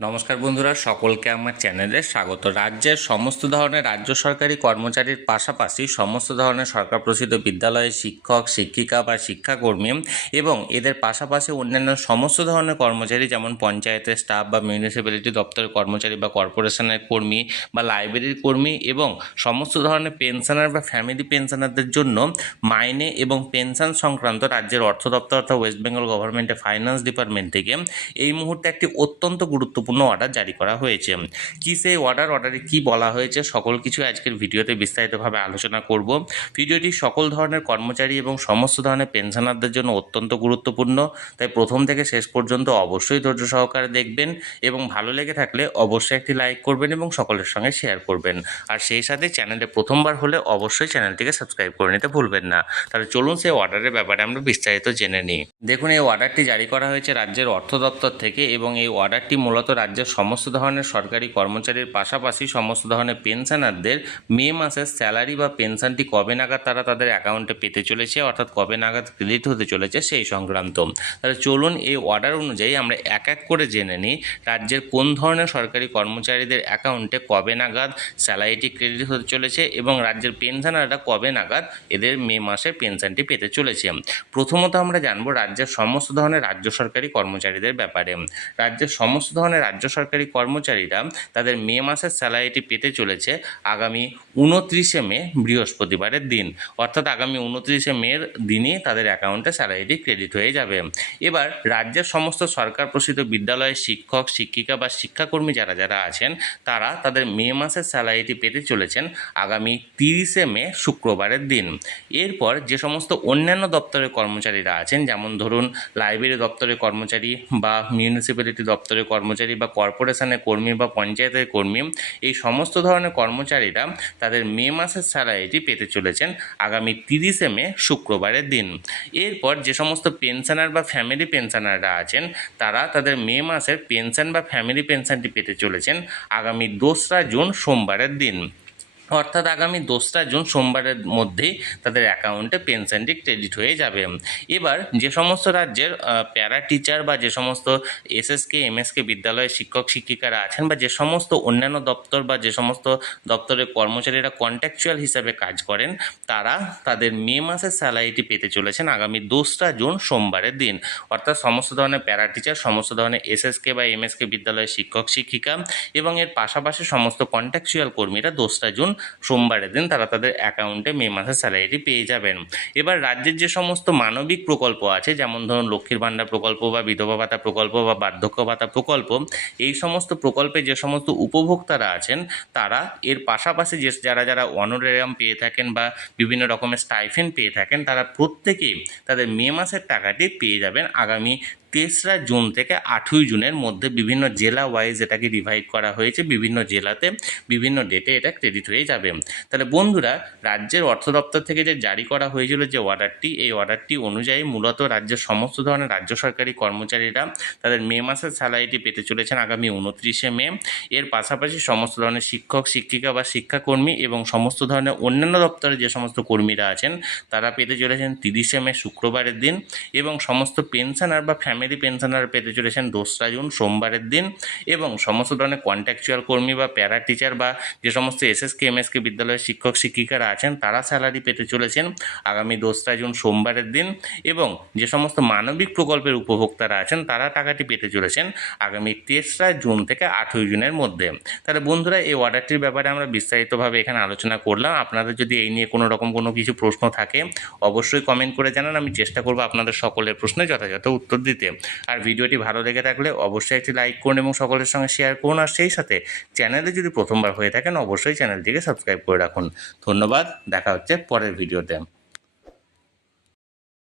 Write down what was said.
নমস্কার বন্ধুরা, সকলকে আমার চ্যানেলে স্বাগত। রাজ্যের সমস্ত ধরনের রাজ্য সরকারি কর্মচারীর পাশাপাশি সমস্ত ধরনের সরকার প্রসিদ্ধ বিদ্যালয়ের শিক্ষক, শিক্ষিকা বা শিক্ষাকর্মী এবং এদের পাশাপাশি অন্যান্য সমস্ত ধরনের কর্মচারী যেমন পঞ্চায়েতের স্টাফ বা মিউনিসিপ্যালিটি দপ্তরের কর্মচারী বা কর্পোরেশনের কর্মী বা লাইব্রেরির কর্মী এবং সমস্ত ধরনের পেনশনার বা ফ্যামিলি পেনশনারদের জন্য মাইনে এবং পেনশন সংক্রান্ত রাজ্যের অর্থ দপ্তর অর্থাৎ ওয়েস্ট বেঙ্গল গভর্নমেন্টের ফাইন্যান্স ডিপার্টমেন্ট থেকে এই মুহূর্তে একটি অত্যন্ত গুরুত্বপূর্ণ অর্ডার জারি করা হয়েছে। কি সেই অর্ডার অর্ডারে কি বলা হয়েছে, সকল কিছু আজকের ভিডিওতে বিস্তারিতভাবে আলোচনা করব। ভিডিওটি সকল ধরনের কর্মচারী এবং সমস্ত ধরনের পেনশনারদের জন্য অত্যন্ত গুরুত্বপূর্ণ। তাই প্রথম থেকে শেষ পর্যন্ত অবশ্যই ধৈর্য সহকারে দেখবেন এবং ভালো লেগে থাকলে অবশ্যই একটি লাইক করবেন এবং সকলের সঙ্গে শেয়ার করবেন। আর সেই সাথে চ্যানেলে প্রথমবার হলে অবশ্যই চ্যানেলটিকে সাবস্ক্রাইব করে নিতে ভুলবেন না। তাহলে চলুন সেই অর্ডারের ব্যাপারে আমরা বিস্তারিত জেনে নিই। দেখুন, এই অর্ডারটি জারি করা হয়েছে রাজ্যের অর্থ দপ্তর থেকে এবং এই অর্ডারটি মূলত রাজ্যের সমস্ত ধরনের সরকারি কর্মচারীর পাশাপাশি সমস্ত ধরনের পেনশনারদের মে মাসের স্যালারি বা পেনশনটি কবে নাগাদ তারা তাদের অ্যাকাউন্টে পেতে চলেছে, অর্থাৎ কবে নাগাদ ক্রেডিট হতে চলেছে সেই সংক্রান্ত। তাহলে চলুন, এই অর্ডার অনুযায়ী আমরা এক এক করে জেনে নিই রাজ্যের কোন ধরনের সরকারি কর্মচারীদের অ্যাকাউন্টে কবে নাগাদ স্যালারিটি ক্রেডিট হতে চলেছে এবং রাজ্যের পেনশনাররা কবে নাগাদ এদের মে মাসে পেনশনটি পেতে চলেছে। প্রথমত আমরা জানব রাজ্যের সমস্ত ধরনের রাজ্য সরকারি কর্মচারীদের ব্যাপারে। রাজ্যের সমস্ত ধরনের রাজ্য সরকারি কর্মচারীরা তাদের মে মাসের স্যালারিটি পেতে চলেছে আগামী উনত্রিশে মে, বৃহস্পতিবারের দিন। অর্থাৎ আগামী উনত্রিশে মের দিনই তাদের অ্যাকাউন্টে স্যালারিটি ক্রেডিট হয়ে যাবে। এবার রাজ্যের সমস্ত সরকার প্রসিদ্ধ বিদ্যালয়ের শিক্ষক, শিক্ষিকা বা শিক্ষাকর্মী যারা যারা আছেন, তারা তাদের মে মাসের স্যালারিটি পেতে চলেছেন আগামী তিরিশে মে, শুক্রবারের দিন। এরপর যে সমস্ত অন্যান্য দপ্তরের কর্মচারীরা আছেন, যেমন ধরুন লাইব্রেরি দপ্তরের কর্মচারী বা মিউনিসিপ্যালিটি দপ্তরের কর্মচারী বা কর্পোরেশনের কর্মী বা পঞ্চায়েতের কর্মী, এই সমস্ত ধরনের কর্মচারীরা তাদের মে মাসের স্যালারিটি পেতে চলেছেন আগামী তিরিশে মে, শুক্রবারের দিন। এরপর যে সমস্ত পেনশনার বা ফ্যামিলি পেনশনাররা আছেন, তারা তাদের মে মাসের পেনশন বা ফ্যামিলি পেনশনটি পেতে চলেছেন আগামী দোসরা জুন, সোমবারের দিন। অর্থাৎ আগামী দোসরা জুন সোমবারের মধ্যেই তাদের অ্যাকাউন্টে পেনশনটি ক্রেডিট হয়ে যাবে। এবার যে সমস্ত রাজ্যের প্যারা টিচার বা যে সমস্ত এসএসকে এমএসকে বিদ্যালয়ের শিক্ষক, শিক্ষিকারা আছেন বা যে সমস্ত অন্যান্য দপ্তর বা যে সমস্ত দপ্তরের কর্মচারীরা কন্ট্যাকচুয়াল হিসাবে কাজ করেন, তারা তাদের মে মাসের স্যালারিটি পেতে চলেছেন আগামী দোসরা জুন সোমবারের দিন। অর্থাৎ সমস্ত ধরনের প্যারা টিচার সমস্ত ধরনের এসএসকে বা এমএসকে বিদ্যালয়ের শিক্ষক, শিক্ষিকা এবং এর পাশাপাশি সমস্ত কন্ট্যাকচুয়াল কর্মীরা দোসরা জুন সোমবারের দিন তারা তাদের অ্যাকাউন্টে মে মাসের স্যালারিটি পেয়ে যাবেন। এবার রাজ্যের যে সমস্ত মানবিক প্রকল্প আছে, যেমন ধরুন লক্ষ্মীর ভাণ্ডার প্রকল্প বা বিধবা ভাতা প্রকল্প বা বার্ধক্য ভাতা প্রকল্প, এই সমস্ত প্রকল্পে যে সমস্ত উপভোক্তারা আছেন, তারা এর পাশাপাশি যে যারা যারা অনোরেরিয়াম পেয়ে থাকেন বা বিভিন্ন রকমের স্টাইফেন পেয়ে থাকেন, তারা প্রত্যেকেই তাদের মে মাসের টাকাটি পেয়ে যাবেন আগামী তেসরা জুন থেকে আঠই জুনের মধ্যে বিভিন্ন জেলা ওয়াইজ এটাকে ডিভাইড করা হয়েছে, বিভিন্ন জেলাতে বিভিন্ন ডেটে এটা ক্রেডিট হয়ে যাবে। তাহলে বন্ধুরা, রাজ্যের অর্থ দপ্তর থেকে যে জারি করা হয়েছিল যে অর্ডারটি এই অর্ডারটি অনুযায়ী মূলত রাজ্যের সমস্ত ধরনের রাজ্য সরকারি কর্মচারীরা তাদের মে মাসের স্যালারিটি পেতে চলেছেন আগামী উনত্রিশে মে। এর পাশাপাশি সমস্ত ধরনের শিক্ষক, শিক্ষিকা বা শিক্ষাকর্মী এবং সমস্ত ধরনের অন্যান্য দপ্তরে যে সমস্ত কর্মীরা আছেন, তারা পেতে চলেছেন তিরিশে মে শুক্রবারের দিন এবং সমস্ত পেনশনার বা ফ্যামিলি পেনশনার পেতে চলেছেন দোসরা জুন, সোমবারের দিন এবং সমস্ত ধরনের কন্ট্যাকচুয়াল কর্মী বা প্যারা টিচার বা যে সমস্ত S S K SSK MSK বিদ্যালয়ের শিক্ষক, শিক্ষিকারা আছেন, তারা স্যালারি পেতে চলেছেন আগামী দোসরা জুন, সোমবারের দিন এবং যে সমস্ত মানবিক প্রকল্পের উপভোক্তারা আছেন, তারা টাকাটি পেতে চলেছেন আগামী তেসরা জুন থেকে আঠই জুনের মধ্যে। তাহলে বন্ধুরা, এই অর্ডারটির ব্যাপারে আমরা বিস্তারিতভাবে এখানে আলোচনা করলাম। আপনাদের যদি এই নিয়ে কোনো রকম কোনো কিছু প্রশ্ন থাকে, অবশ্যই কমেন্ট করে জানান। আমি চেষ্টা করব আপনাদের সকলের প্রশ্নের যথাযথ উত্তর দিতে। আর ভিডিওটি ভালো লেগে থাকলে অবশ্যই একটি লাইক করুন এবং সকলের সঙ্গে শেয়ার করুন। আর সেই সাথে চ্যানেলে যদি প্রথমবার হয়ে থাকেন, অবশ্যই চ্যানেলটিকে সাবস্ক্রাইব করে রাখুন। ধন্যবাদ। দেখা হচ্ছে পরের ভিডিওতে।